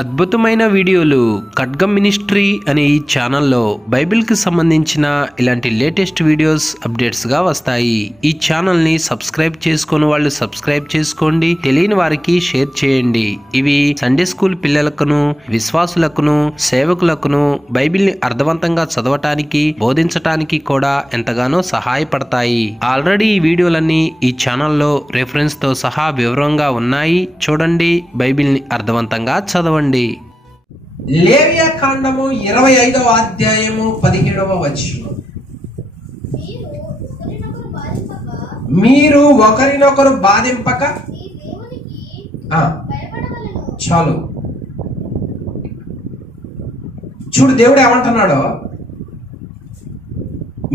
అద్భుతమైన వీడియోలు ఖడ్గం మినిస్ట్రీ అనే ఈ ఛానల్లో బైబిల్కి సంబంధించిన ఇలాంటి లేటెస్ట్ వీడియోస్ అప్డేట్స్గా వస్తాయి. ఈ ఛానల్ని సబ్స్క్రైబ్ చేసుకుని వాళ్ళు సబ్స్క్రైబ్ చేసుకోండి, తెలియని వారికి షేర్ చేయండి. ఇవి సండే స్కూల్ పిల్లలకును, విశ్వాసులకును, సేవకులకును బైబిల్ని అర్థవంతంగా చదవటానికి, బోధించటానికి కూడా ఎంతగానో సహాయపడతాయి. ఆల్రెడీ ఈ వీడియోలన్నీ ఈ ఛానల్లో రెఫరెన్స్తో సహా వివరంగా ఉన్నాయి. చూడండి, బైబిల్ని అర్థవంతంగా చదవండి. లేవియా కాండము 25వ అధ్యాయము 17వ వచనం. మీరు ఒకరినొకరు బాధింపక చాలు. చూడు, దేవుడు ఏమంటున్నాడో,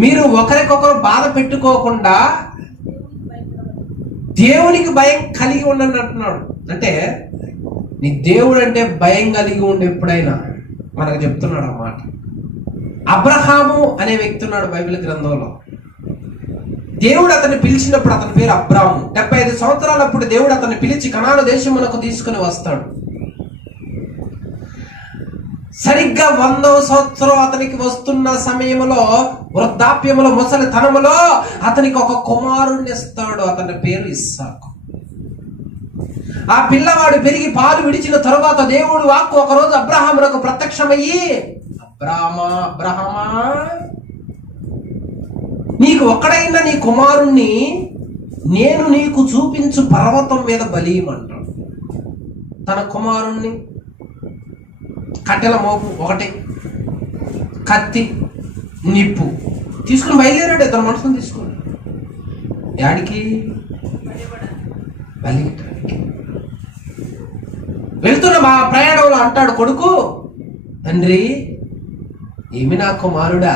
మీరు ఒకరికొకరు బాధ పెట్టుకోకుండా దేవునికి భయం కలిగి ఉండండి అంటున్నాడు. అంటే నీ దేవుడు అంటే భయం కలిగి ఉండి ఎప్పుడైనా మనకు చెప్తున్నాడు అన్నమాట. అబ్రహాము అనే వ్యక్తి ఉన్నాడు బైబిల్ గ్రంథంలో. దేవుడు అతన్ని పిలిచినప్పుడు అతని పేరు అబ్రాము. 75 సంవత్సరాలప్పుడు దేవుడు అతన్ని పిలిచి కనాను దేశమునకు తీసుకుని వస్తాడు. సరిగ్గా 100వ సంవత్సరం అతనికి వస్తున్న సమయంలో, వృద్ధాప్యములో, ముసలితనములో అతనికి ఒక కుమారుణ్ణి ఇస్తాడు. అతని పేరు ఇస్సాకు. ఆ పిల్లవాడు పెరిగి పాలు విడిచిన తరువాత దేవుడు వాక్కు ఒకరోజు అబ్రహామునకు ప్రత్యక్షమయ్యి, అబ్రామా అబ్రహమా, నీకు ఒక్కడైనా నీ కుమారుణ్ణి నేను నీకు చూపించు పర్వతం మీద బలియమంటాడు. తన కుమారుణ్ణి కట్టెల మోపు ఒకటి, కత్తి, నిప్పు తీసుకుని బయలుదేరాడు. ఇతను మనసును తీసుకుని యాడికి బలియటానికి వెళ్తున్న మా ప్రయాణంలో అంటాడు కొడుకు, తండ్రి ఏమి నా కుమారుడా,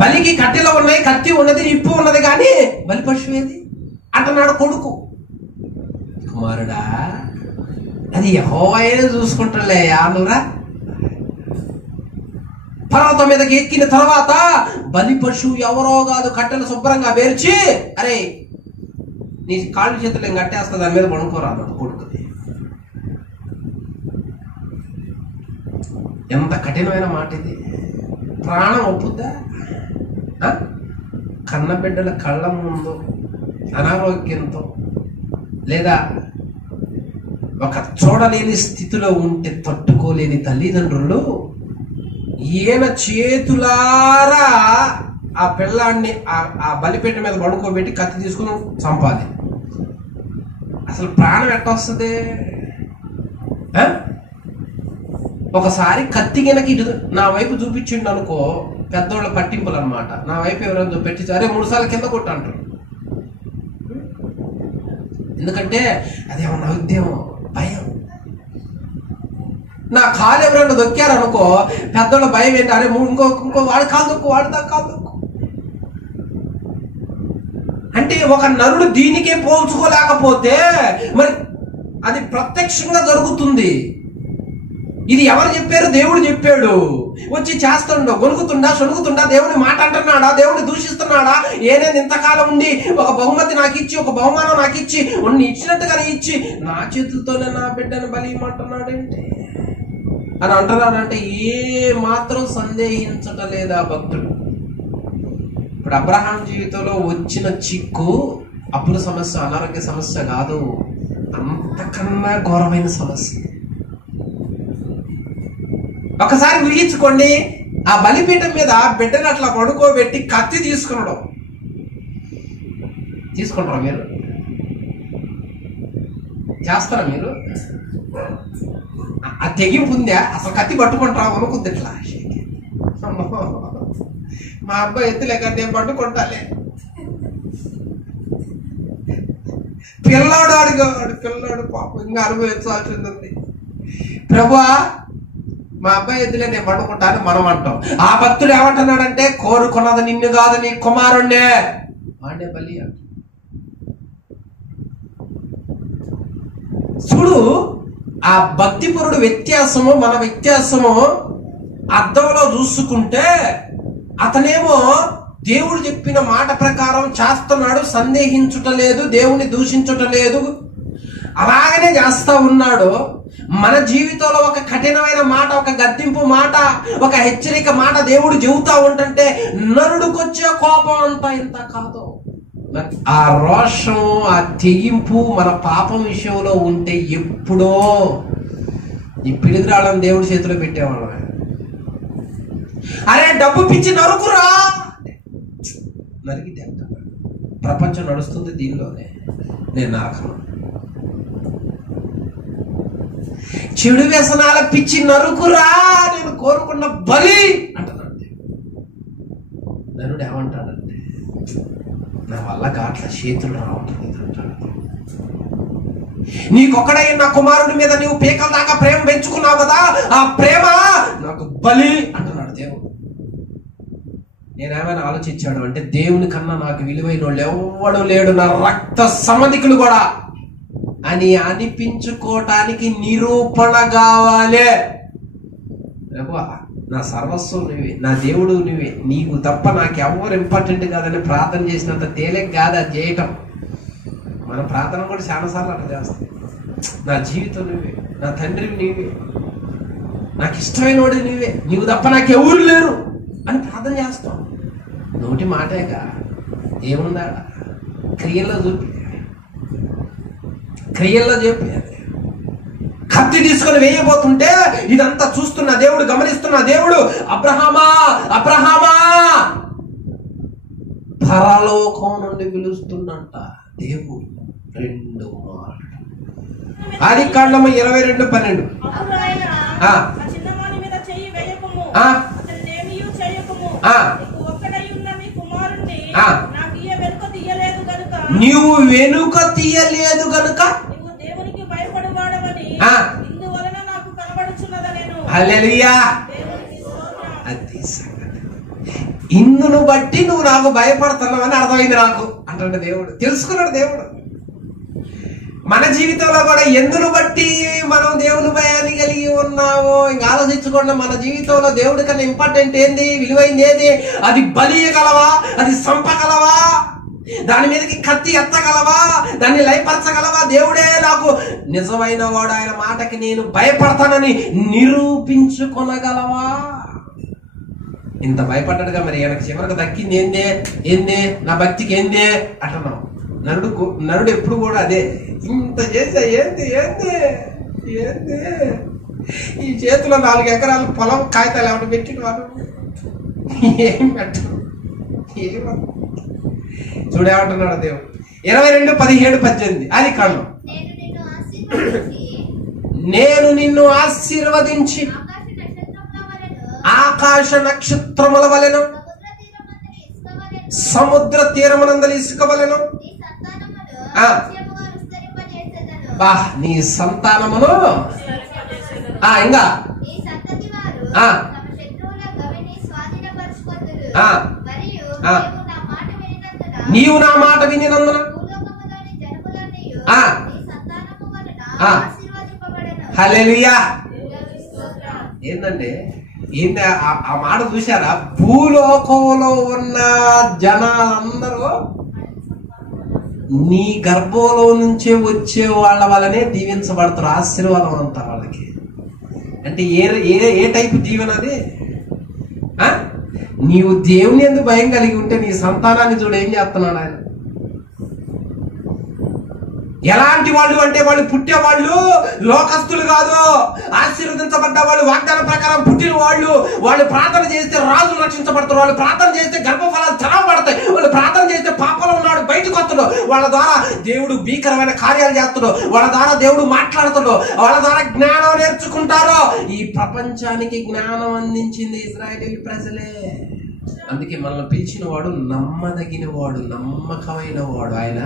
బలికి కట్టెలు ఉన్నాయి, కత్తి ఉన్నది, నిప్పు ఉన్నది, కానీ బలి పశువు ఏది అంటున్నాడు కొడుకు. కుమారుడా, అది యెహోవాయే చూసుకుంటాడులే, ఆనురా. పర్వతం మీదకి ఎక్కిన తర్వాత బలి పశువు ఎవరో కాదు, కట్టెలు శుభ్రంగా పేర్చి, అరే నీ కాళ్ళు చేతులు ఏం కట్టేస్తా, దాని మీద పడుకోరా అన్నాడు కొడుకు. ఎంత కఠినమైన మాట ఇది! ప్రాణం ఒప్పుద్దా? కన్నబిడ్డల కళ్ళ ముందు అనారోగ్యంతో లేదా ఒక చూడలేని స్థితిలో ఉంటే తట్టుకోలేని తల్లిదండ్రులు ఈయన చేతులారా ఆ పిల్లాన్ని ఆ బలిపేట మీద పడుకోబెట్టి కత్తి తీసుకుని చంపాలి. అసలు ప్రాణం ఎట్ట వస్తుంది? ఒకసారి కత్తి గినక ఇటు నా వైపు చూపించిండు అనుకో, పెద్దోళ్ళ పట్టింపులు అనమాట. నా వైపు ఎవరైనా పెట్టి అరే 3 సార్లు కింద కొట్టు అంటారు. ఎందుకంటే అదేమన్నా ఉద్యమం, భయం. నా కాలు ఎవరైనా దొక్కారనుకో, పెద్దోళ్ళ భయం ఏంటి, అరే ఇంకో వాడి కాలు దొక్కు, వాడిదా కాలు దొక్కు. అంటే ఒక నరుడు దీనికే పోల్చుకోలేకపోతే మరి అది ప్రత్యక్షంగా జరుగుతుంది. ఇది ఎవరు చెప్పారు? దేవుడు చెప్పాడు. వచ్చి చేస్తుండో, గొనుగుతుండా, సొనుగుతుండా, దేవుని మాట అంటున్నాడా, దేవుని దూషిస్తున్నాడా? ఏనేది ఇంతకాలం ఉండి ఒక బహుమతి నాకు ఇచ్చి, ఒక బహుమానం నాకు ఇచ్చి, ఉన్ని ఇచ్చినట్టుగానే ఇచ్చి, నా చేతులతోనే నా బిడ్డను బలియమంటున్నాడేంటి అని అంటున్నాడంటే ఏ మాత్రం సందేహించటలేదు ఆ భక్తుడు. ఇప్పుడు అబ్రహాం జీవితంలో వచ్చిన చిక్కు అప్పుల సమస్య, అనారోగ్య సమస్య కాదు, అంతకన్నా ఘోరమైన సమస్య. ఒకసారి ఊహించుకోండి, ఆ బలిపీఠం మీద బిడ్డను అట్లా పడుకోబెట్టి కత్తి తీసుకున్నాడు. తీసుకుంటారా మీరు? చేస్తారా మీరు? ఆ తెగింపు ఉందా? అసలు కత్తి పట్టుకుంటారా? అనుకుంది ఇట్లా. మా అబ్బాయి ఎత్తులేక నేను పట్టుకుంటాలే. పిల్లాడు అడిగాడు, పిల్లాడు పాపం ఇంకా అనుభవించాల్సింది. ప్రభువా, మా అబ్బాయి ఎద్దులే, నేను పడుకుంటాను మనం అంటాం. ఆ భక్తుడు ఏమంటున్నాడంటే, కోరుకున్నది నిన్ను కాదు నీ కుమారుణ్ణే, వాడే బలి అంట. చూడు, ఆ భక్తిపరుడు వ్యత్యాసము మన వ్యత్యాసము అర్థంలో చూసుకుంటే, అతనేమో దేవుడు చెప్పిన మాట ప్రకారం చేస్తున్నాడు, సందేహించుట లేదు, దేవుని దూషించుట లేదు, అలాగనే చేస్తా ఉన్నాడు. మన జీవితంలో ఒక కఠినమైన మాట, ఒక గద్దింపు మాట, ఒక హెచ్చరిక మాట దేవుడు చెబుతా ఉంటుంటే నరుడికొచ్చే కోపం అంతా ఇంత కాదు. ఆ రోషం, ఆ తెగింపు మన పాపం విషయంలో ఉంటే ఎప్పుడో ఈ పిడుగురాళ్ళని దేవుడి చేతిలో పెట్టేవాళ్ళం. అరే డబ్బు పిచ్చి నరుకురా, నరికితే ప్రపంచం నడుస్తుంది దీనిలోనే, నేను నరకను. చెడు వ్యసనాల పిచ్చి నరుకురా, నేను కోరుకున్న బలి అంటున్నాడు. నరుడు ఏమంటాడంటే నా వల్ల కాట్ల చేతులు రావట్లేదు అంటాడు. నీకొక్కడైన నా కుమారుడి మీద నీవు పీకల దాకా ప్రేమ పెంచుకున్నావు కదా, ఆ ప్రేమ నాకు బలి అంటున్నాడు దేవుడు. నేనేమైనా ఆలోచించాడు అంటే దేవుని కన్నా నాకు విలువైన వాళ్ళు ఎవడు లేడు, నా రక్త సంబంధికులు కూడా అని అనిపించుకోవటానికి నిరూపణ కావాలి. నా సర్వస్వం నువ్వే, నా దేవుడు నువ్వే, నీకు తప్ప నాకు ఎవరు ఇంపార్టెంట్ కాదని ప్రార్థన చేసినంత తేలిక కాదు అది చేయటం. మన ప్రార్థన కూడా చాలాసార్లు అట్లా చేస్తాం. నా జీవితం నువ్వే, నా తండ్రి నీవే, నాకు ఇష్టమైన వాడు నీవే, నీవు తప్ప నాకు ఎవరు లేరు అని ప్రార్థన చేస్తాం. నోటి మాటేగా, ఏముందా క్రియల్లో చూపి, క్రియల్లో చెప్పి. కత్తి తీసుకొని వేయబోతుంటే ఇదంతా చూస్తున్న దేవుడు, గమనిస్తున్న దేవుడు, అబ్రహామా అబ్రహామా పరలోకం నుండి పిలుస్తున్నట్ట దేవుడు 2 మార్లు. ఆదికాండము 22:12. నీవు వెనుక తీయలేదు గనుక హల్లెలూయా. అది ఇందును బట్టి నువ్వు నాకు భయపడుతున్నావని అర్థమైంది నాకు అంటాడు దేవుడు. తెలుసుకున్నాడు దేవుడు. మన జీవితంలో కూడా ఎందును బట్టి మనం దేవుని భయాన్ని కలిగి ఉన్నామో ఇంకా ఆలోచించకుండా మన జీవితంలో దేవుడి కన్నా ఇంపార్టెంట్ ఏంది, విలువైంది ఏది, అది బలియగలవా, అది సంపగలవా, దాని మీదకి కత్తి ఎత్తగలవా, దాన్ని లయపరచగలవా? దేవుడే నాకు నిజమైన వాడు, ఆయన మాటకి నేను భయపడతానని నిరూపించుకొనగలవా? ఇంత భయపడ్డాడుగా, మరి ఆయనకు చివరికి దక్కింది ఏందే, ఏందే నా భక్తికి ఏందే అంటున్నాం. నరుడు ఎప్పుడు కూడా అదే, ఇంత చేసా ఏంది ఏంది ఏంది, ఈ చేతిలో 4 ఎకరాల పొలం కాగితాలు ఏమైనా పెట్టిన వారు ఏం పెట్టు, ఏమన్నా చూడేమంటున్నాడు దేవుడు. 22:17 అది కాండం. నేను నిన్ను ఆశీర్వదించి ఆకాశ నక్షత్రముల వలెను సముద్ర తీరమునందలి ఇసుక వలెను నీ సంతానమును ఇంకా నీవు నా మాట వినినందున హల్లెలూయా. ఏంటంటే ఏంటి ఆ మాట చూసారా? భూలోకంలో ఉన్న జనాలందరూ నీ గర్భంలో నుంచే వచ్చే వాళ్ళ వల్లనే దీవించబడతారు, ఆశీర్వాదం అంటారు వాళ్ళకి. అంటే ఏ టైపు దీవెన అది? నీవు దేవుని ఎందుకు భయం కలిగి ఉంటే నీ సంతానాన్ని చూడు ఏం చేస్తున్నాడు ఆయన. ఎలాంటి వాళ్ళు అంటే వాళ్ళు పుట్టేవాళ్ళు లోకస్తులు కాదు, ఆశీర్వదించబడ్డ వాళ్ళు, వాగ్దానం ప్రకారం పుట్టిన వాళ్ళు. వాళ్ళు ప్రార్థన చేస్తే రాజులు రక్షించబడతారు, వాళ్ళు ప్రార్థన చేస్తే గర్భఫలాలు తెరవబడతాయి, వాళ్ళు ప్రార్థన చేస్తే పాపంలో ఉన్నాడు బయటకు వస్తాడు, వాళ్ళ ద్వారా దేవుడు భీకరమైన కార్యాలు చేస్తాడు, వాళ్ళ ద్వారా దేవుడు మాట్లాడుతాడు, వాళ్ళ ద్వారా జ్ఞానం నేర్చుకుంటారు. ఈ ప్రపంచానికి జ్ఞానం అందించింది ఇశ్రాయేలు ప్రజలే. అందుకే మనల్ని పిలిచిన వాడు నమ్మదగిన వాడు, నమ్మకమైన వాడు. ఆయన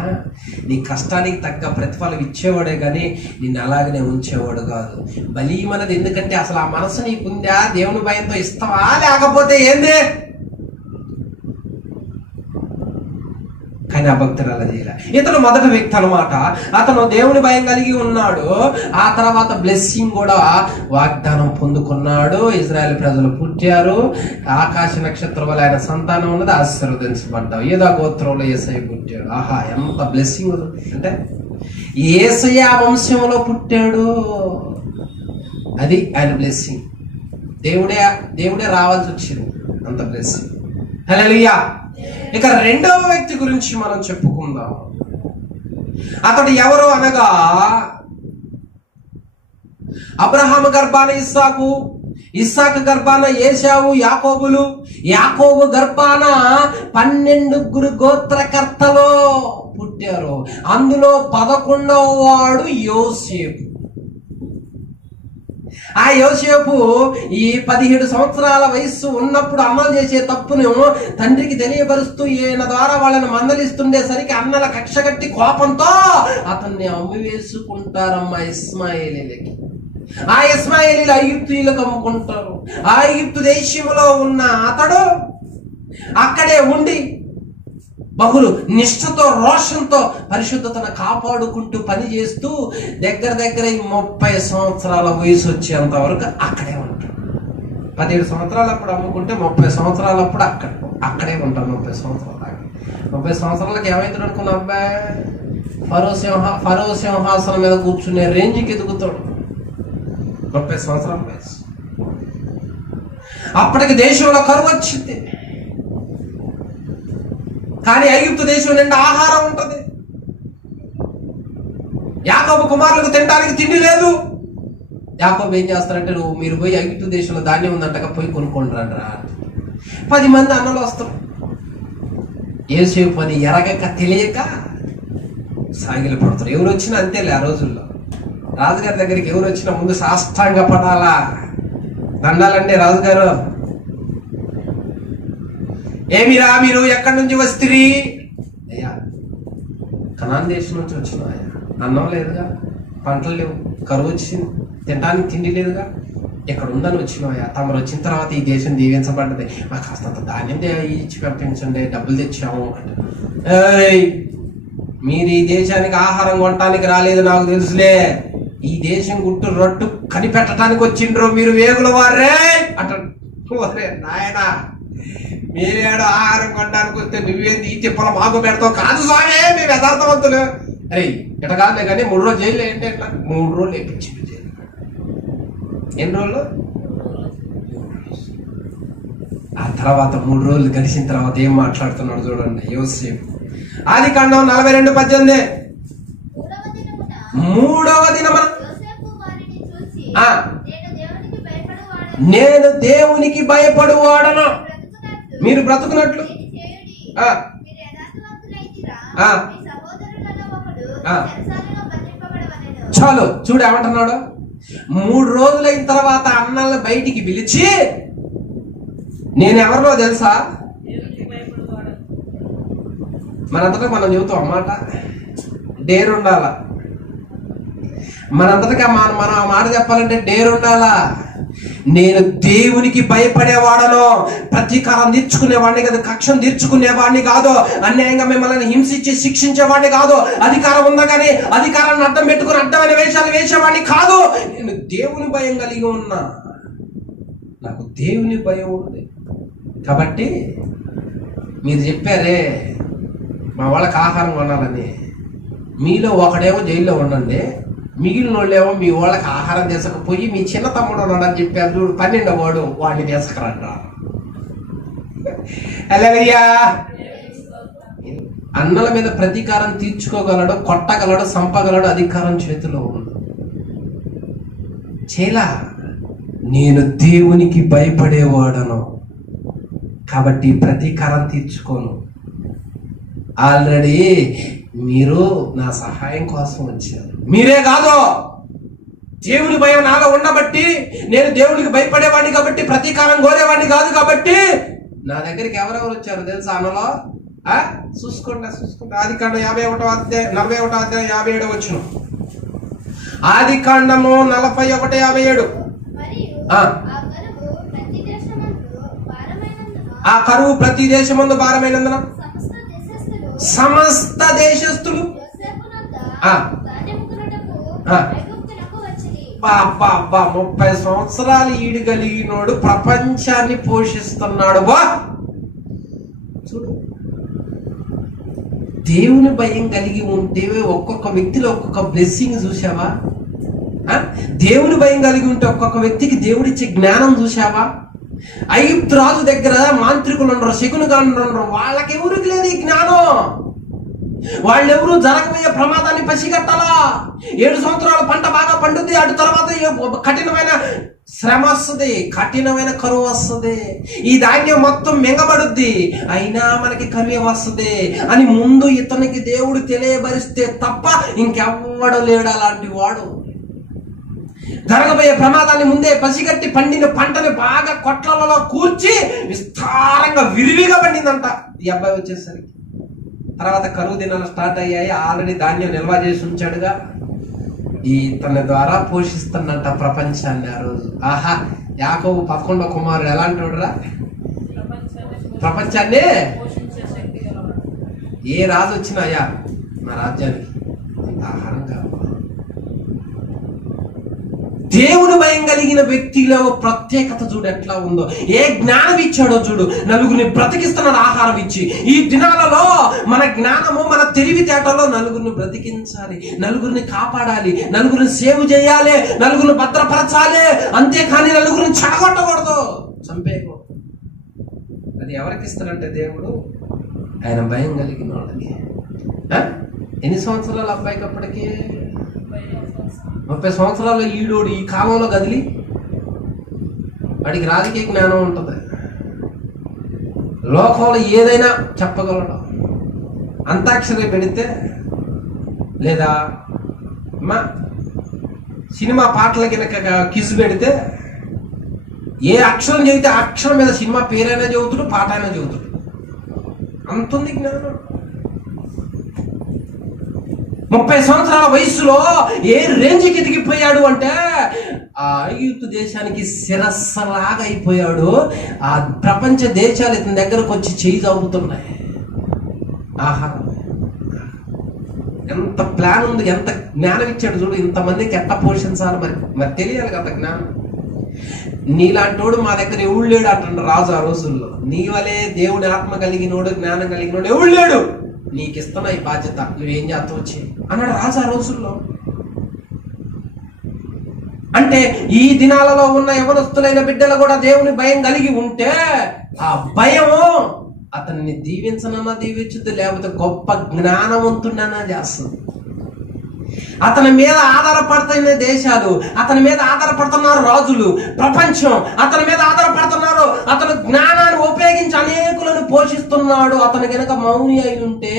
నీ కష్టానికి తగ్గ ప్రతిఫలం ఇచ్చేవాడే కానీ నిన్ను అలాగనే ఉంచేవాడు కాదు. బలీమన్నది ఎందుకంటే అసలు ఆ మనసు నీకుందా? దేవుని భయంతో ఇస్తావా, లేకపోతే ఏంది? కానీ ఆ భక్తుడు అలా చేయలే. ఇతను మొదటి వ్యక్తి అనమాట. అతను దేవుని భయం కలిగి ఉన్నాడు, ఆ తర్వాత బ్లెస్సింగ్ కూడా వాగ్దానం పొందుకున్నాడు. ఇజ్రాయెల్ ప్రజలు పుట్టారు, ఆకాశ నక్షత్రం వల్ల ఆయన సంతానం ఉన్నది, ఆశీర్వదించబడ్డావు. యూదా గోత్రంలో యేసయ్య పుట్టాడు. ఆహా ఎంత బ్లెస్సింగ్! అంటే యేసయ్య వంశంలో పుట్టాడు. అది ఆయన బ్లెస్సింగ్. దేవుడే రావాల్సి వచ్చింది, అంత బ్లెస్సింగ్. హల్లెలూయా. ఇక రెండవ వ్యక్తి గురించి మనం చెప్పుకుందాం. అతడు ఎవరు అనగా, అబ్రహాము గర్భాన ఇస్సాకు, ఇస్సాకు గర్భాన ఏశావు, యాకోబు గర్భాన 12 గోత్రకర్తలు పుట్టారు. అందులో 11వ వాడు యోసేపు. ఆ యోసేపు ఈ 17 సంవత్సరాల వయస్సు ఉన్నప్పుడు అన్నలు చేసే తప్పును తండ్రికి తెలియపరుస్తూ ఈయన ద్వారా వాళ్ళని మందలిస్తుండేసరికి అన్నల కక్షగట్టి కోపంతో అతన్ని అమ్మివేసుకుంటారమ్మా ఇస్మాయేలీలకి. ఆ ఇస్మాయేలీలు ఐగుప్తీయులకు అమ్ముకుంటారు. ఆ ఐగుప్తు దేశంలో ఉన్న అతడు అక్కడే ఉండి బహుళ నిష్ఠతో రోషంతో పరిశుద్ధతను కాపాడుకుంటూ పని చేస్తూ దగ్గర 30 సంవత్సరాల వయసు వచ్చేంత వరకు అక్కడే ఉంటాడు. 17 సంవత్సరాలప్పుడు అమ్ముకుంటే 30 సంవత్సరాలప్పుడు అక్కడే ఉంటాడు. 30 సంవత్సరాల దాకా. 30 సంవత్సరాలకు ఏమైతాడు అనుకున్నా అబ్బాయి? ఫరో సింహాసనం మీద కూర్చునే రేంజ్కి ఎదుగుతాడు. 30 సంవత్సరాల వయసు. అప్పటికి దేశంలో కరువు వచ్చింది. కానీ ఐగుప్తు దేశం నిండా ఆహారం ఉంటది. యాకోబు కుమారులకు తినడానికి తిండి లేదు. యాకోబు ఏం చేస్తారంటే, మీరు పోయి ఐగుప్తు దేశంలో ధాన్యం ఉందంటగా పోయి కొనుక్కోండి రా. 10 మంది అన్నలు వస్తారు. యోసేపు అని ఎరగక తెలియక సాగిలు పడతారు. ఎవరు వచ్చినా అంతేలే. ఆ రోజుల్లో రాజుగారి దగ్గరికి ఎవరు వచ్చినా ముందు సాష్టాంగ పడాలా, దండాలండి రాజుగారు. ఏమిరా మీరు ఎక్కడి నుంచి వస్తిరి? అయ్యా కనాన్ దేశం నుంచి వచ్చినా. అన్నం లేదుగా, పంటలు లేవు, కరువు వచ్చింది, తినడానికి తిండి లేదుగా, ఎక్కడ ఉందని వచ్చినాయా? తమరు వచ్చిన తర్వాత ఈ దేశం దీవించబడ్డది, మాకు కాస్తంత ధాన్యం ఇచ్చి పంపించండి, డబ్బులు తెచ్చాము అంటే. మీరు ఈ దేశానికి ఆహారం కొనటానికి రాలేదు, నాకు తెలుసులే. ఈ దేశం గుట్టు రొట్టు కనిపెట్టడానికి వచ్చిండ్రు మీరు వేగుల వారే అంటాడు. నాయనా మీరేడు ఆహారం కొనడానికి వస్తే నువ్వేంది ఈ తిప్పల మాకు పెడతావు? కాదు స్వామి, మేము యథార్థవంతులు. అరే ఇట కాదులే కానీ 3 రోజులు జైలు ఏంటి? ఎట్లా 3 రోజులు వేయించిండు జైలు. ఎన్ని రోజులు? ఆ తర్వాత 3 రోజులు గడిచిన తర్వాత ఏం మాట్లాడుతున్నాడు చూడండి యోసేపు. ఆదికాండం 42:18. 3వ దినమున నేను దేవునికి భయపడువాడను, మీరు బ్రతుకున్నట్లు. చాలు చూడు ఏమంటున్నాడు. 3 రోజులైన తర్వాత అన్నల్ని బయటికి పిలిచి, నేనెవరినో తెలుసా? మనంతటా మనం చెబుతాం అన్నమాట. డేర్ ఉండాలా. మనంతటిగా మనం ఆ మాట చెప్పాలంటే డేర్ ఉండాలా. నేను దేవునికి భయపడేవాడను, ప్రతీకారం తీర్చుకునేవాడిని కాదు, కక్షం తీర్చుకునేవాడిని కాదు, అన్యాయంగా మిమ్మల్ని హింసించి శిక్షించేవాడిని కాదు, అధికారం ఉందా కానీ అధికారాన్ని అడ్డం పెట్టుకుని అడ్డమైన వేషాలు వేసేవాడిని కాదు. నేను దేవుని భయం కలిగి ఉన్నా, నాకు దేవుని భయం ఉంది. కాబట్టి మీరు చెప్పారే మా వాళ్ళకి ఆహారం కొనాలని, మీలో ఒకడేమో జైల్లో ఉండండి, మిగిలిన వాళ్ళేమో మీ వాళ్ళకి ఆహారం తీసుకపోయి మీ చిన్న తమ్ముడు ఉన్నాడని చెప్పారు చూడు 12వ వాడు, వాడిని తీసుకురంట. హల్లెలూయా. అన్నల మీద ప్రతీకారం తీర్చుకోగలడు, కొట్టగలడు, సంపగలడు, అధికారం చేతిలో ఉంది. చేలా నేను దేవునికి భయపడేవాడను కాబట్టి ప్రతీకారం తీర్చుకోను. ఆల్రెడీ మీరు నా సహాయం కోసం వచ్చారు. మీరే కాదు, దేవుని భయం నాలో ఉండబట్టి, నేను దేవునికి భయపడేవాడిని కాబట్టి, ప్రతీకారం కోరేవాడిని కాదు కాబట్టి నా దగ్గరికి ఎవరెవరు వచ్చారు తెలుసా? అన్నలో చూసుకుంటా ఆదికాండం 41:47 వచ్చిన. ఆదికాండము 41:57. ఆ కరువు ప్రతి దేశమందు భారమైనందున సమస్త దేశస్థులు 30 సంవత్సరాలు ఈడు కలిగినోడు ప్రపంచాన్ని పోషిస్తున్నాడు. బా చూడు, దేవుని భయం కలిగి ఉంటే ఒక్కొక్క వ్యక్తిలో ఒక్కొక్క బ్లెస్సింగ్ చూసావా? దేవుని భయం కలిగి ఉంటే ఒక్కొక్క వ్యక్తికి దేవుడిచ్చే జ్ఞానం చూసావా? ఐగుప్తు రాజు దగ్గర మాంత్రికులు ఉండరు, శకునుగాళ్ళు ఉండరు, వాళ్ళకెవరికి లేదు ఈ జ్ఞానం. వాళ్ళెవరూ జరగబోయే ప్రమాదాన్ని పసిగట్టాలా. 7 సంవత్సరాల పంట బాగా పండుద్ది, అటు తర్వాత కఠినమైన శ్రమ వస్తుంది, కఠినమైన కరువు వస్తుంది, ఈ ధాన్యం మొత్తం మింగబడుద్ది, అయినా మనకి కరువు వస్తుంది అని ముందు ఇతనికి దేవుడు తెలియబరిస్తే తప్ప ఇంకెవ్వడు లేడు అలాంటి వాడు. జరగబోయే ప్రమాదాన్ని ముందే పసిగట్టి పండిన పంటని బాగా కొట్లలో కూర్చి విస్తారంగా విరివిగా పండిందంట ఈ అబ్బాయి వచ్చేసరికి. తర్వాత కరువు దినాలు స్టార్ట్ అయ్యాయి, ఆల్రెడీ ధాన్యం నిల్వ చేసి ఉంచాడుగా, ఈ తన ద్వారా పోషిస్తున్నట్ట ప్రపంచాన్ని ఆ రోజు. ఆహా, యాకోబు 11వ కుమారుడు ఎలాంటి వాడురా? ప్రపంచాన్ని ఏ రాజు వచ్చినాయా నా రాజ్యానికి ఆహారం కావాలి. దేవుని భయం కలిగిన వ్యక్తిలో ప్రత్యేకత చూడు ఎట్లా ఉందో. ఏ జ్ఞానం ఇచ్చాడో చూడు, నలుగురిని బ్రతికిస్తున్న ఆహారం ఇచ్చి. ఈ దినాలలో మన జ్ఞానము, మన తెలివితేటలో నలుగురిని బ్రతికించాలి, నలుగురిని కాపాడాలి, నలుగురిని సేవ్ చేయాలి, నలుగురిని భద్రపరచాలి, అంతేకాని నలుగురిని చెడగొట్టకూడదు, చంపేయకూడదు. అది ఎవరికి ఇస్తాడంటే దేవుడు ఆయన భయం కలిగిన వాళ్ళకి. ఎన్ని సంవత్సరాలు అబ్బాయికి అప్పటికి? 30 సంవత్సరాలు ఈడోడు ఈ కాలంలో కదిలి వాడికి రాజకీయ జ్ఞానం ఉంటుంది, లోకంలో ఏదైనా చెప్పగలడు. అంతాక్షరి పెడితే లేదా మా సినిమా పాటల కింద కిసు పెడితే ఏ అక్షరం చెబితే ఆ అక్షరం మీద సినిమా పేరైనా చదువుతాడు, పాట అయినా చదువుతాడు. అంతుంది జ్ఞానం. 30 సంవత్సరాల వయసులో ఏ రేంజ్కి ఎదిగిపోయాడు అంటే ఆ ఐగుప్తు దేశానికి శిరస్సలాగా అయిపోయాడు. ఆ ప్రపంచ దేశాలు ఇతని దగ్గరకు వచ్చి చేయి చాపుతున్నాయి. ఆహారం ఎంత ప్లాన్ ఉంది, ఎంత జ్ఞానం ఇచ్చాడు చూడు. ఇంతమందికి ఎట్లా పోషించాలి మరి తెలియాలి కదా జ్ఞానం. నీలాంటోడు మా దగ్గర ఎవడు లేడు అంటాడు రాజు ఆ రోజుల్లో. నీ వలే దేవుని ఆత్మ కలిగినోడు, జ్ఞానం కలిగినోడు ఎవడు లేడు, నీకు ఇస్తున్నా ఈ బాధ్యత, నువ్వేం చేస్తావు వచ్చి అన్నాడు రాజు ఆ రోజుల్లో. అంటే ఈ దినాలలో ఉన్న యవనస్తులైన బిడ్డలు కూడా దేవుని భయం కలిగి ఉంటే ఆ భయం అతన్ని దీవించనన్నా దీవించుద్ది, లేకపోతే గొప్ప జ్ఞానవంతుడన్నా చేస్తుంది. అతని మీద ఆధారపడుతున్న దేశాలు, అతని మీద ఆధారపడుతున్నారు రాజులు, ప్రపంచం అతని మీద ఆధారపడుతున్నారు. అతను జ్ఞానాన్ని ఉపయోగించి అనేకులను పోషిస్తున్నాడు. అతను గనక మౌని అయి ఉంటే,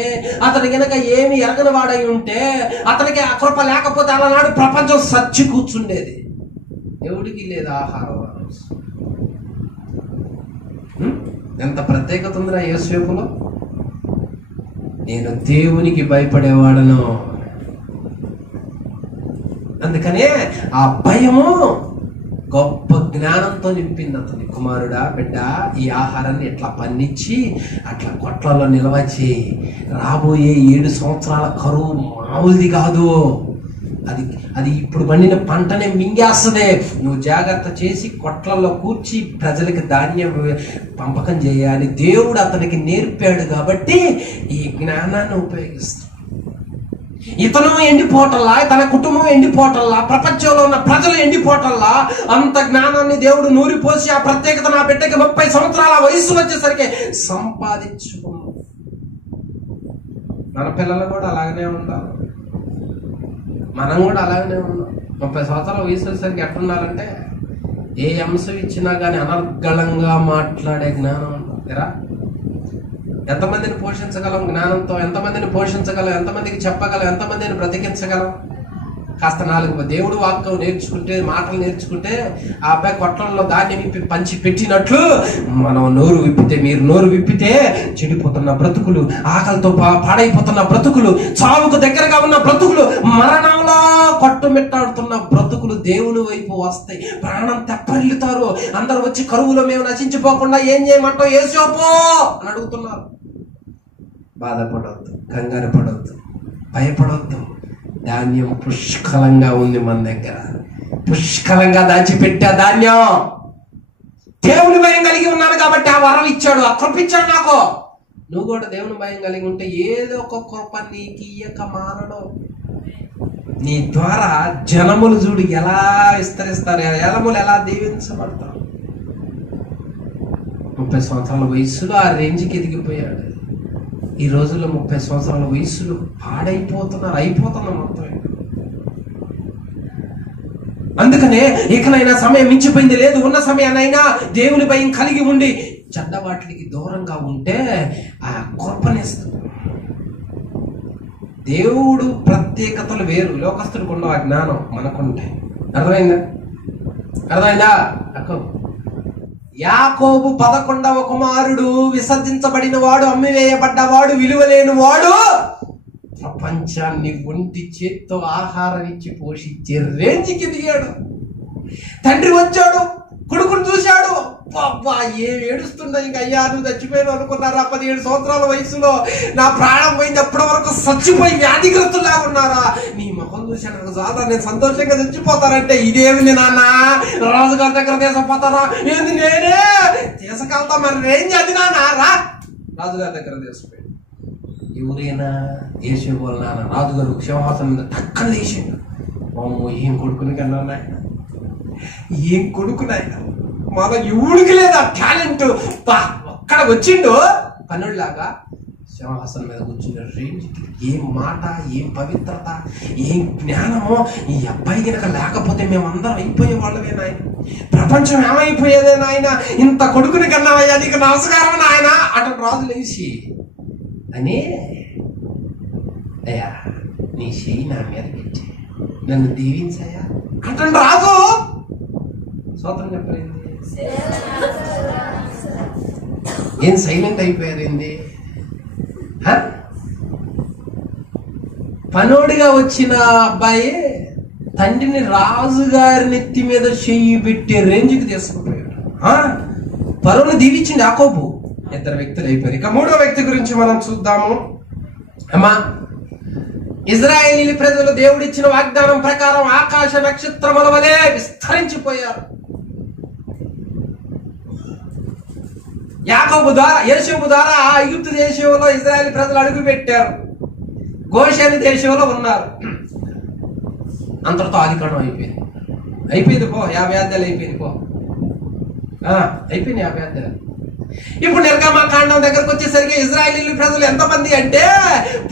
అతను గనక ఏమి ఎరగని వాడై ఉంటే, అతనికి ఆ కృప లేకపోతే అలనాడు ప్రపంచం సచ్చి కూర్చుండేది. ఎవడికి లేదు ఆహారం. ఎంత ప్రత్యేకత ఉందిరా యేసేపులో. నేను దేవునికి భయపడేవాడను. అందుకనే ఆ భయము గొప్ప జ్ఞానంతో నింపింది అతని. కుమారుడా, బిడ్డ, ఈ ఆహారాన్ని ఎట్లా పండించి అట్లా కొట్లలో నిల్వ చేయి. రాబోయే 7 సంవత్సరాల కరువు మామూలుది కాదు. అది ఇప్పుడు పండిన పంటనే మింగేస్తుంది. నువ్వు జాగ్రత్త చేసి కొట్లలో కూర్చి ప్రజలకు ధాన్యం పంపకం చేయాలి. దేవుడు అతనికి నేర్పాడు కాబట్టి ఈ జ్ఞానాన్ని ఉపయోగిస్తాడు. ఇతను ఎండిపోవటల్లా, తన కుటుంబం ఎండిపోవటల్లా, ప్రపంచంలో ఉన్న ప్రజలు ఎండిపోవటల్లా అంత జ్ఞానాన్ని దేవుడు నూరిపోసి ఆ ప్రత్యేకత నా బిడ్డకి 30 సంవత్సరాల వయసు వచ్చేసరికి సంపాదించుకున్నాం. మన పిల్లలు కూడా అలాగనే ఉండాలి, మనం కూడా అలాగనే ఉన్నాం. 30 సంవత్సరాల వయసు వచ్చేసరికి ఎట్లుండాలంటే ఏ అంశం ఇచ్చినా కానీ అనర్గళంగా మాట్లాడే జ్ఞానం ఉండాలిరా. ఎంతమందిని పోషించగలం జ్ఞానంతో? ఎంతమందిని పోషించగలం? ఎంతమందికి చెప్పగలం? ఎంతమందిని బ్రతికించగలం? కాస్త 4 దేవుడు వాక్యం నేర్చుకుంటే, మాటలు నేర్చుకుంటే ఆ అబ్బాయి కొట్లలో ధాన్యం విప్పి పంచి పెట్టినట్లు మనం నోరు విప్పితే, మీరు నోరు విప్పితే చెడిపోతున్న బ్రతుకులు, ఆకలితో పాడైపోతున్న బ్రతుకులు, చావుకు దగ్గరగా ఉన్న బ్రతుకులు, మరణంలో కొట్టుమిట్టాడుతున్న బ్రతుకులు దేవుని వైపు వస్తాయి. ప్రాణం తెప్పరిల్లుతారు. అందరూ వచ్చి కరువులో మేము నశించిపోకుండా ఏం చేయమంటావు యేసేపు అని అడుగుతున్నారు. బాధపడవద్దు, కంగారు పడవద్దు, భయపడవద్దు. ధాన్యం పుష్కలంగా ఉంది మన దగ్గర, పుష్కలంగా దాచిపెట్టా ధాన్యం. దేవుని భయం కలిగి ఉన్నాను కాబట్టి ఆ వరం ఇచ్చాడు, ఆ కృప ఇచ్చాడు నాకు. నువ్వు కూడా దేవుని భయం కలిగి ఉంటే ఏదో ఒక కృప నీకు ఇయ్యక మారడం. నీ ద్వారా జనములు చూడు ఎలా విస్తరిస్తారు, జనములు ఎలా దీవించబడతారు. 30 సంవత్సరాల వయసులో ఆ రేంజ్కి ఎదిగిపోయాడు. ఈ రోజుల్లో 30 సంవత్సరాల వయసులో అయిపోతున్నారు మొత్తం. అందుకనే ఇకనైనా సమయం మించిపోయింది లేదు. ఉన్న సమయాన్నైనా దేవుని భయం కలిగి ఉండి చెడ్డ వాటికి దూరంగా ఉంటే ఆ కృపనిస్తుంది. దేవుడు ప్రత్యేకతలు వేరు, లోకస్తుడికి ఉండవు ఆ జ్ఞానం, మనకుంటాయి. అర్థమైందా? యాకోబు 11వ కుమారుడు, విసర్జించబడిన వాడు, అమ్మివేయబడ్డవాడు, విలువలేని వాడు, ప్రపంచాన్ని ఒంటి చేత్తో ఆహారం ఇచ్చి పోషించే రేంజ్కి దిగాడు. తండ్రి వచ్చాడు, కొడుకును చూశాడు, ఏం ఏడుస్తున్నా, ఇంక అయ్యా నువ్వు చచ్చిపోయాను అనుకున్నారా? 17 సంవత్సరాల వయసులో నా ప్రాణం పోయింది, అప్పటి వరకు చచ్చిపోయి వ్యాధిగ్రస్తులాగా ఉన్నారా? నీ ముఖం చూశాను నాకు చాలా, నేను సంతోషంగా చచ్చిపోతానంటే ఇదేమిది నాన్న, రాజుగారి దగ్గర తీసుకుపోతారా? ఏంది నేనే తీసుకెళ్తా, మరి రేంజ్ అది నాన్న, రా రాజుగారి దగ్గర తీసుకుపోయాడు. ఎవరైనా యేసేబు నాన్న రాజుగారు సింహాసనం మీద టక్కన లేచిండు. అమ్మో ఏం కొడుకుని కన్నా నాయన, ఏం కొడుకునాయన, మన ఎవడికి లేదా టాలెంట్, ఒక్కడ వచ్చిండు పనుల్లాగా సింహాసనం మీద కూర్చున్న రేంజ్కి. ఏం మాట, ఏం పవిత్రత, ఏం జ్ఞానమో. ఈ అబ్బాయి కనుక లేకపోతే మేమందరం అయిపోయే వాళ్ళమే నాయన, ప్రపంచం ఏమైపోయేదే నాయన, ఇంత కొడుకుని కన్నావయ్యా, నీకు నమస్కారం నాయన అటు రాజు లేచి అని, అయ్యా నీ చెయ్యి నా మీద పెట్టి నన్ను దీవించాయా అంటాడు రాజు. స్తోత్రం చెప్పలేదు. ఏం సైలెంట్ అయిపోయారు ఏంది? పనోడిగా వచ్చిన అబ్బాయి తండ్రిని రాజుగారి నెత్తి మీద చెయ్యి పెట్టే రేంజ్కి తీసుకుపోయాడు. పరువును దీవించింది యాకోబు. 2 వ్యక్తులు అయిపోయారు. ఇక 3వ వ్యక్తి గురించి మనం చూద్దాము. అమ్మా, ఇజ్రాయేలీ ప్రజలు దేవుడిచ్చిన వాగ్దానం ప్రకారం ఆకాశ నక్షత్రముల వలె విస్తరించిపోయారు. యాకోబు ద్వారా, యోసేపు ద్వారా ఐగుప్తు దేశంలో ఇజ్రాయేలీ ప్రజలు అడుగు పెట్టారు. గోషేను దేశంలో ఉన్నారు. అంతటితో ఆదికాండం అయిపోయింది. పో 50 అధ్యాయాలు అయిపోయింది. అయిపోయింది 50 అధ్యాయాలు. ఇప్పుడు నిర్గమకాండం దగ్గరకు వచ్చేసరికి ఇజ్రాయేలీ ప్రజలు ఎంతమంది అంటే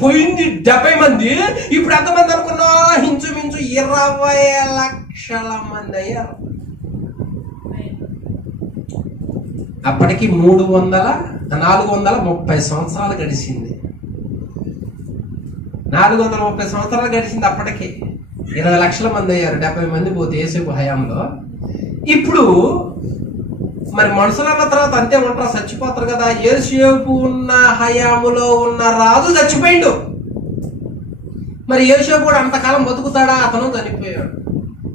పోయింది 70 మంది. ఇప్పుడు ఎంతమంది అనుకున్నా? ఇంచుమించు 20 లక్షల మంది అయ్యారు. అప్పటికి 430 సంవత్సరాలు గడిచింది. 430 సంవత్సరాలు గడిచింది. అప్పటికి 20 లక్షల మంది అయ్యారు. 70 మంది పోతే యేసేపు హయాంలో. ఇప్పుడు మరి మనుషులన్న తర్వాత అంతే ఉంటారు, చచ్చిపోతారు కదా. యేసేపు ఉన్న హయాములో ఉన్న రాజు చచ్చిపోయిండు. మరి యేసేపు కూడా అంతకాలం బతుకుతాడా? అతను చనిపోయాడు.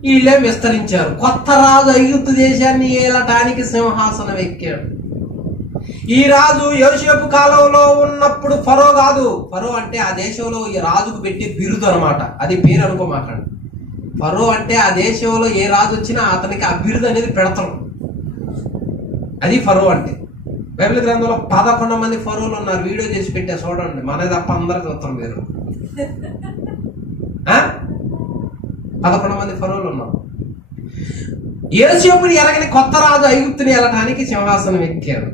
వీళ్ళేం విస్తరించారు. కొత్త రాజు ఐగుప్తు దేశాన్ని ఏలటానికి సింహాసనం ఎక్కాడు. ఈ రాజు యోసేపు కాలంలో ఉన్నప్పుడు ఫరో కాదు. ఫరో అంటే ఆ దేశంలో ఈ రాజుకు పెట్టే బిరుదు అనమాట. అది పేరు అనుకోమాకండి. ఫరో అంటే ఆ దేశంలో ఏ రాజు వచ్చినా అతనికి ఆ బిరుదు అనేది పెడతాం. అది ఫరో అంటే. బైబిల్ గ్రంథంలో 11 మంది ఫరోలు ఉన్నారు. వీడియో చేసి పెట్టా చూడండి. మన తప్ప అందరూ చూస్తాం. మీరు 11 మంది ఫరోలు ఉన్నారు. యోసేపుని ఎరగని కొత్త రాజు ఐగుప్తుని వెళ్ళటానికి సింహాసనం ఎక్కాడు.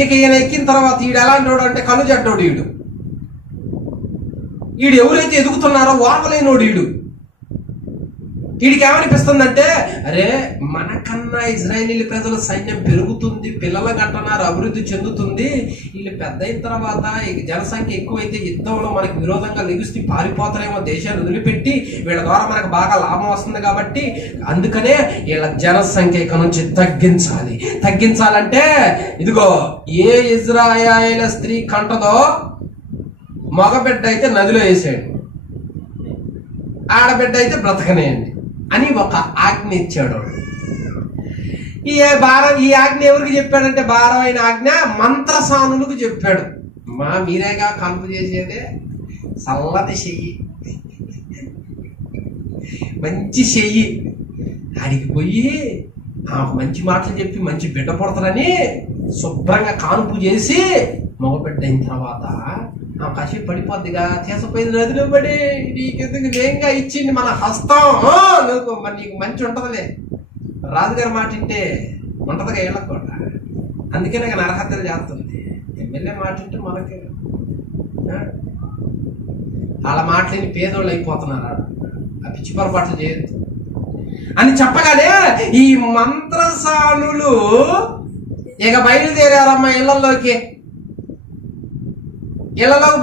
ఇక ఈయన ఎక్కిన తర్వాత ఈడు ఎలాంటి వాడు అంటే కనుజడ్డోడు. ఈడు ఎవరైతే ఎదుగుతున్నారో ఓర్వలేనోడు. వీడికి ఏమనిపిస్తుందంటే, అరే మనకన్నా ఇజ్రాయేలీ ప్రజల సైన్యం పెరుగుతుంది, పిల్లల గంటన్నారు అభివృద్ధి చెందుతుంది, వీళ్ళు పెద్ద అయిన తర్వాత జనసంఖ్య ఎక్కువైతే యుద్ధంలో మనకు విరోధంగా లెగిస్తే పారిపోతారేమో దేశాన్ని వదిలిపెట్టి, వీళ్ళ ద్వారా మనకు బాగా లాభం వస్తుంది కాబట్టి అందుకనే వీళ్ళ జనసంఖ్య ఇక నుంచి తగ్గించాలంటే ఇదిగో ఏ ఇజ్రాయేల్ స్త్రీ కంటదో మగబిడ్డ అయితే నదిలో వేసేయండి, ఆడబిడ్డ అయితే బ్రతకనేయండి అని ఒక ఆజ్ఞ ఇచ్చాడు. ఈ ఆజ్ఞ ఎవరికి చెప్పాడంటే, భారమైన ఆజ్ఞ మంత్రసానులకు చెప్పాడు. మీరేగా కంపు చేసేదే చల్లటి చెయ్యి, మంచి చెయ్యి, ఆడికి పోయి మంచి మాటలు చెప్పి మంచి బిడ్డ పుడతారని శుభ్రంగా కానుపు చేసి మగబిడ్డ అయిన తర్వాత కాసేపు పడిపోద్దిగా, చేసపోయింది నదిలో పడి, నీకెందుకు నేంగా ఇచ్చింది మన హస్తం, మరి నీకు మంచి ఉంటదిలే. రాజుగారి మాట వింటే ఉంటదిగా వీళ్ళకి కూడా. అందుకనే నరహత్యలు చేస్తుంది. ఎమ్మెల్యే మాట వింటే మనకి వాళ్ళ మాటలేని పేదోళ్ళు అయిపోతున్నారు. ఆ పిచ్చి పొరపాట్లు చేయొద్దు అని చెప్పగానే ఈ మంత్రసానులు ఇక బయలుదేరారమ్మా ఇళ్లలోకి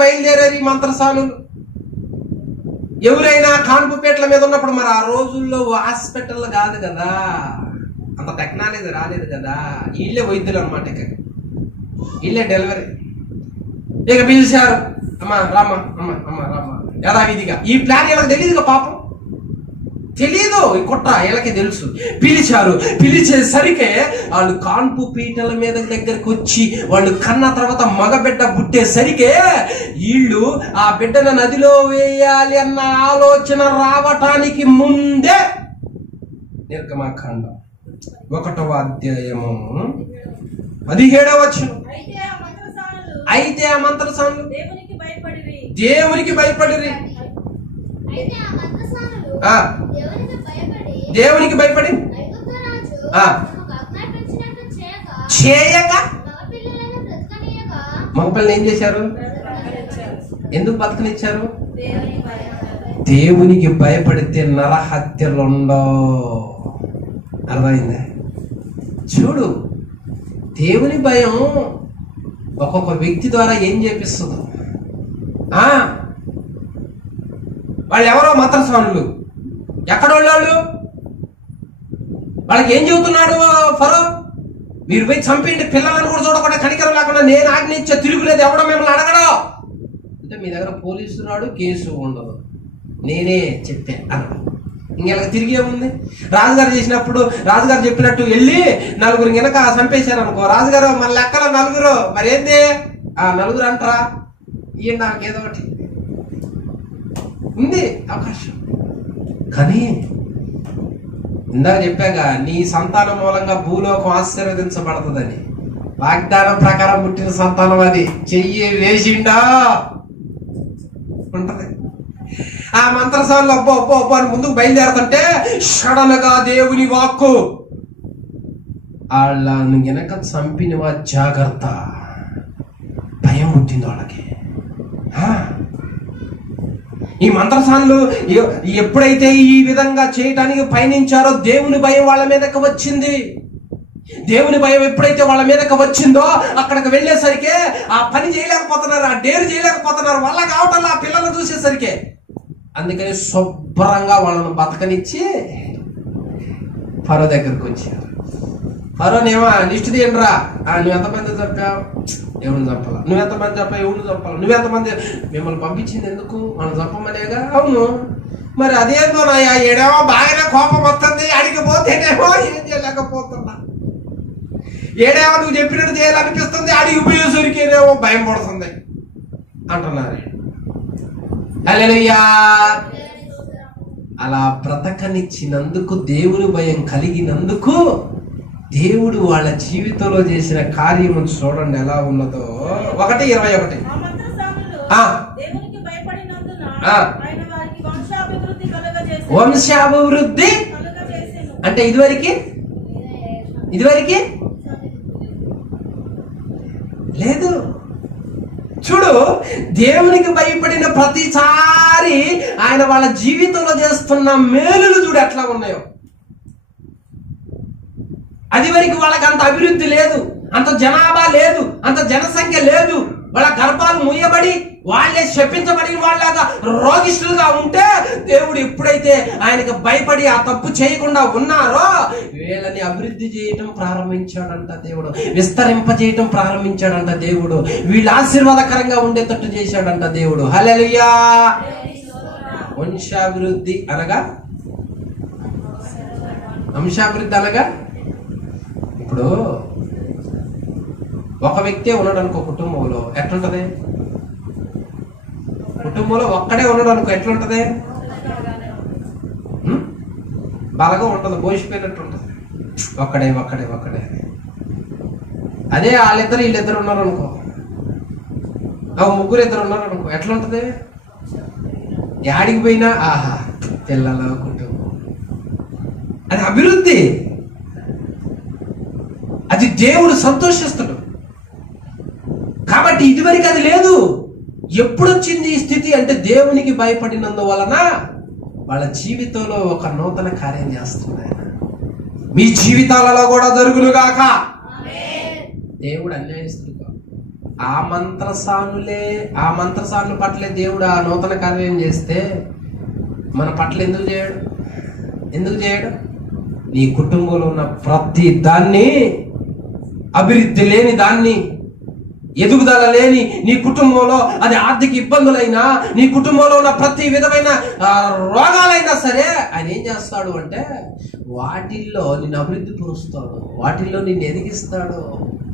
బయలుదేరారు ఈ మంత్రసానులు. ఎవరైనా కాన్పుపేటల మీద ఉన్నప్పుడు, మరి ఆ రోజుల్లో హాస్పిటల్ కాదు కదా, అంత టెక్నాలజీ రాలేదు కదా, వీళ్ళే వైద్యులు అనమాట. వీళ్ళే డెలివరీ. ఇక పిలిచారు, అమ్మా రామ్మా, అమ్మ రామ్మా, యథావిధిగా. ఈ ప్లాన్ వీళ్ళకి తెలియదుగా, పాపం తెలీదు, ఈ కుట్ర వీళ్ళకి తెలుసు. పిలిచారు. పిలిచేసరికే వాళ్ళు కాన్పు పీటల మీద దగ్గరికి వచ్చి వాళ్ళు కన్న తర్వాత మగబిడ్డ పుట్టేసరికే వీళ్ళు ఆ బిడ్డను నదిలో వేయాలి అన్న ఆలోచన రావటానికి ముందే నిర్గమకాండం 1వ అధ్యాయము 17వ వచనం. అయితే ఆ మంత్రసానులు దేవునికి భయపడిరి. దేవునికి భయపడి చేయక మగపిల్లని ఏం చేశారు? ఎందుకు బతకనిచ్చారు? దేవునికి భయపడితే నరహత్యలుండవు. అర్థమైందా? చూడు, దేవుని భయం ఒక్కొక్క వ్యక్తి ద్వారా ఏం చేపిస్తుందో. వాళ్ళు ఎవరో మంత్రస్వాములు, ఎక్కడోళ్ళు, వాళ్ళకి ఏం చెబుతున్నాడు ఫరో? మీరు పోయి చంపేయండి, పిల్లలను కూడా చూడకుండా, కనికరం లేకుండా నేను ఆజ్ఞించే తిరుగులేదు, ఎవడో మిమ్మల్ని అడగడం అంటే మీ దగ్గర పోలీసున్నాడు, కేసు ఉండదు, నేనే చెప్పే అన్నాడు. ఇంకెలా తిరిగి ఏముంది? రాజుగారు చేసినప్పుడు రాజుగారు చెప్పినట్టు వెళ్ళి నలుగురు వెనక చంపేశారు అనుకో, రాజుగారు మన లెక్కలో నలుగురు, మరేంది నలుగురు అంటారా? ఈయన నాకు ఏదో ఒకటి ఉంది అవకాశం. కానీ ఇందాక చెప్పాగా, నీ సంతానం మూలంగా భూలోకం ఆశీర్వదించబడుతుందని. వాగ్దానం ప్రకారం పుట్టిన సంతానం అది. చెయ్యి వేసిండా ఉంటది. ఆ మంత్రసాలలో అబ్బో అని ముందుకు బయలుదేరుతుంటే సడన్ గా దేవుని వాక్కు, వాళ్ళను వెనక చంపినవా జాగ్రత్త. భయం పుట్టింది వాళ్ళకి. ఈ మంత్రసానులు ఎప్పుడైతే ఈ విధంగా చేయటానికి పయనించారో దేవుని భయం వాళ్ళ మీదకి వచ్చింది. దేవుని భయం ఎప్పుడైతే వాళ్ళ మీదకి వచ్చిందో అక్కడికి వెళ్ళేసరికి ఆ పని చేయలేకపోతున్నారు, ఆ డేరు చేయలేకపోతున్నారు, వాళ్ళ కావటం ఆ పిల్లలను చూసేసరికి. అందుకని శుభ్రంగా వాళ్ళను బతకనిచ్చి ఫరో దగ్గరకు వచ్చారు. ఫరోనేమో లిస్ట్ తీయండిరా, నువ్వు ఎంతమంది చంపావు? ఎవరిని చంపాల? నువ్వెంతమంది చంపావు? ఎవరిని చంపాలి? నువ్వెంతమంది? మిమ్మల్ని పంపించింది ఎందుకు? మనం చంపమనేగా. అవును, మరి అదేందో నాయా, ఏడేమో బాగానే కోపం వస్తుంది, అడిగిపోతేనేమో ఏం చేయలేకపోతున్నా, ఏడేమో నువ్వు చెప్పినట్టు చేయాలనిపిస్తుంది, అడిగిపోయేసరికేనేమో భయం పడుతుంది అంటున్నారు. హల్లెలూయా. అలా బ్రతకనిచ్చినందుకు, దేవుని భయం కలిగినందుకు దేవుడు వాళ్ళ జీవితంలో చేసిన కార్యము చూడండి ఎలా ఉన్నదో. 1:21. వంశాభివృద్ధి అంటే ఇదివరకు లేదు. చూడు, దేవునికి భయపడిన ప్రతిసారి ఆయన వాళ్ళ జీవితంలో చేస్తున్న మేలులు చూడు ఎట్లా ఉన్నాయో. అది వరకు వాళ్ళకి అంత అభివృద్ధి లేదు, అంత జనాభా లేదు, అంత జనసంఖ్య లేదు, వాళ్ళ గర్భాలు మూయబడి వాళ్ళే శపించబడి వాళ్ళగా రోగిష్ఠులుగా ఉంటే, దేవుడు ఎప్పుడైతే ఆయనకు భయపడి ఆ తప్పు చేయకుండా ఉన్నారో వీళ్ళని అభివృద్ధి చేయటం ప్రారంభించాడంట దేవుడు, విస్తరింపజేయటం ప్రారంభించాడంట దేవుడు, వీళ్ళు ఆశీర్వాదకరంగా ఉండేటట్టు చేశాడంట దేవుడు. హల్లెలూయా. వంశాభివృద్ధి అనగా, అంశాభివృద్ధి అనగా, ఇప్పుడు ఒక వ్యక్తే ఉన్నాడు అనుకో కుటుంబంలో, ఎట్లుంటది? కుటుంబంలో ఒక్కడే ఉన్నాడు అనుకో, ఎట్లుంటది? బలగా ఉండదు, బోసిపోయినట్టు ఉంటుంది. ఒక్కడే. అదే వీళ్ళిద్దరు ఉన్నారు అనుకో, ముగ్గురు ఇద్దరు ఉన్నారు అనుకో, ఎట్లా ఉంటుంది? యాడికి పోయినా ఆహా పిల్లల కుటుంబం, అది అభివృద్ధి, అది దేవుడు సంతోషిస్తాడు. కాబట్టి ఇదివరకు అది లేదు. ఎప్పుడు వచ్చింది ఈ స్థితి అంటే దేవునికి భయపడినందువలన వాళ్ళ జీవితంలో ఒక నూతన కార్యం చేస్తుంది. మీ జీవితాలలో కూడా జరుగునుగాక. దేవుడు అన్యాయస్తుడు కాదు. ఆ మంత్రసానుల పట్లే దేవుడు ఆ నూతన కార్యం చేస్తే మన పట్ల ఎందుకు చేయడు? నీ కుటుంబంలో ఉన్న ప్రతి దాన్ని, అభివృద్ధి లేని దాన్ని, ఎదుగుదల లేని నీ కుటుంబంలో, అది ఆర్థిక ఇబ్బందులైనా, నీ కుటుంబంలో ఉన్న ప్రతి విధమైన రోగాలైనా సరే ఆయన ఏం చేస్తాడు అంటే వాటిల్లో నిన్ను అభివృద్ధి పరుస్తాడు, వాటిల్లో నిన్ను ఎదిగిస్తాడు,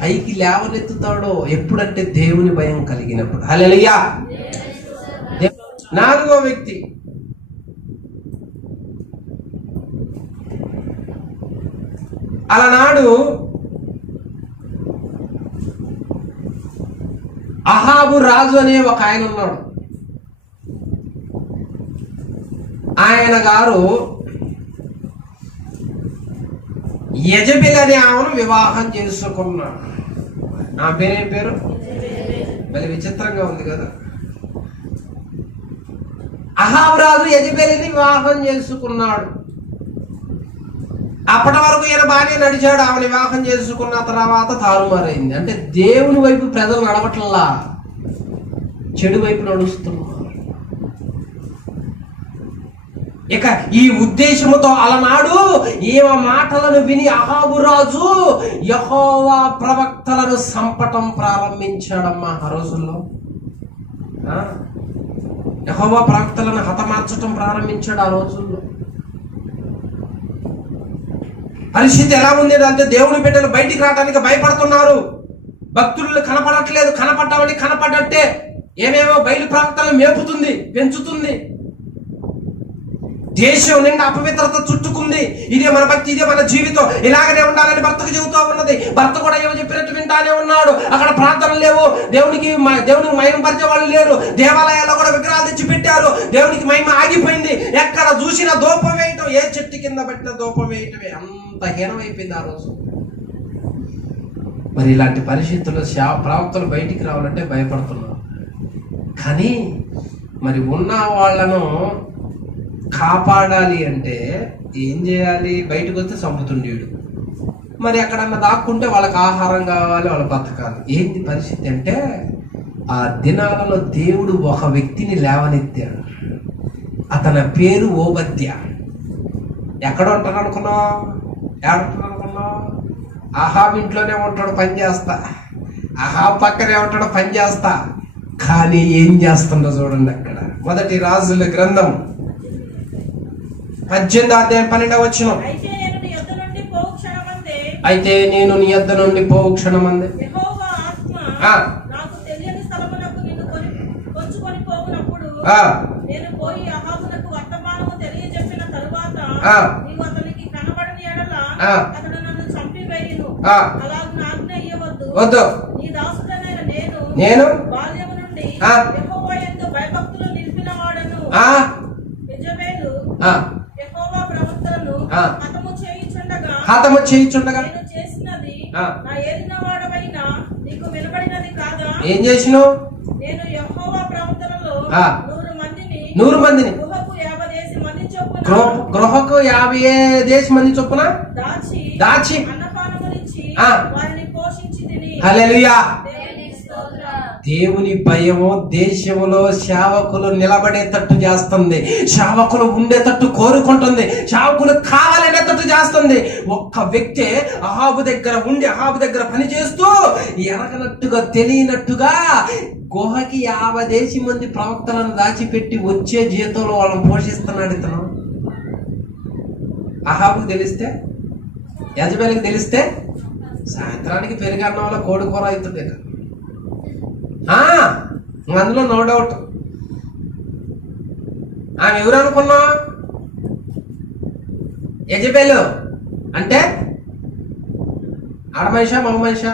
పైకి లేవనెత్తుతాడు. ఎప్పుడంటే దేవుని భయం కలిగినప్పుడు. హల్లెలూయా. నాలుగో వ్యక్తి అలనాడు అహాబు రాజు అనే ఒక ఆయన ఉన్నాడు. ఆయన గారు యెజబెల్ అనే ఆమెను వివాహం చేసుకున్నాడు. ఆ పేరేం పేరు? మరి విచిత్రంగా ఉంది కదా. అహాబు రాజు యెజబెల్ని వివాహం చేసుకున్నాడు. అప్పటి వరకు ఈయన బాగానే నడిచాడు. ఆమె వివాహం చేసుకున్న తర్వాత తారుమారైంది. అంటే దేవుని వైపు ప్రజలు నడవట్లా, చెడు వైపు నడుస్తున్నారు. ఇక ఈ ఉద్దేశముతో అలనాడు ఈమె మాటలను విని అహాబు రాజు యెహోవా ప్రవక్తలను సంపటం ప్రారంభించాడమ్మా. ఆ రోజుల్లో యెహోవా ప్రవక్తలను హతమార్చటం ప్రారంభించాడు. ఆ రోజుల్లో పరిస్థితి ఎలా ఉంది అంటే దేవుని బిడ్డలు బయటికి రావడానికి భయపడుతున్నారు. భక్తులు కనపడట్లేదు. కనపడ్డట్టే ఏమేమో బయలు ప్రవక్తలను మేపుతుంది, పెంచుతుంది. దేశం నిండా అపవిత్రత చుట్టుకుంది. ఇదే మన భక్తి, ఇదే మన జీవితం, ఇలాగనే ఉండాలని భర్తకు చెబుతూ ఉన్నది. భర్త కూడా ఏమో చెప్పినట్టు వింటానే ఉన్నాడు. అక్కడ ప్రార్థనలు లేవు, దేవునికి మహిమ పరిచే వాళ్ళు లేరు. దేవాలయాల్లో కూడా విగ్రహాలు తెచ్చి పెట్టారు. దేవునికి మహిమ ఆగిపోయింది. ఎక్కడ చూసినా దూపం వేయటం, ఏ చెట్టు కింద పెట్టిన దూపం వేయటమే. అంత హీనమైపోయింది ఆ రోజు. మరి ఇలాంటి పరిస్థితుల్లో ప్రవక్తలు బయటికి రావాలంటే భయపడుతున్నారు. కానీ మరి ఉన్న వాళ్ళను కాపాడాలి అంటే ఏం చేయాలి? బయటకు వస్తే చంపుతుండేడు. మరి ఎక్కడన్నా దాక్కుంటే వాళ్ళకి ఆహారం కావాలి, వాళ్ళ బతకాలి. ఏంటి పరిస్థితి అంటే ఆ దినాలలో దేవుడు ఒక వ్యక్తిని లేవనెత్తాడు. అతని పేరు ఓబద్య. ఎక్కడ ఉంటాడు అనుకున్నావు? అహాబ్ ఇంట్లోనే ఉంటాడు, పని చేస్తా. అహాబ్ పక్కనే ఉంటాడు, పని చేస్తా. కానీ ఏం చేస్తుండో చూడండి. అక్కడ మొదటి రాజుల గ్రంథం 18:12 అయితే నేను నీ యొద్ద నుండి పోవు క్షణమందే వద్దు, నేను హతము చేయుచుండగా ఏం చేసినావు? 100 మందిని గృహకు 50 మంది చొప్పున దాచి హల్లెలూయా. దేవుని భయము దేశములో సేవకులు నిలబడేటట్టు చేస్తుంది, సేవకులు ఉండేటట్టు కోరుకుంటుంది, సేవకులు కావాలనేటట్టు చేస్తుంది. ఒక్క వ్యక్తి అహాబు దగ్గర ఉండి అహాబు దగ్గర పని చేస్తూ ఎరగనట్టుగా తెలియనట్టుగా గుహకి 50 మంది ప్రవక్తలను దాచిపెట్టి వచ్చే జీతంలో వాళ్ళని పోషిస్తున్నాడు ఇతను. అహాబుకి తెలిస్తే, యజబెల్కి తెలిస్తే సాయంత్రానికి పెరిగన్న వల్ల కోడి కూర అవుతుంది. అందులో నో డౌట్. ఆమె ఎవరు అనుకున్నా? యెజబెల్ అంటే ఆడ మనిషా, మగ మనిషా?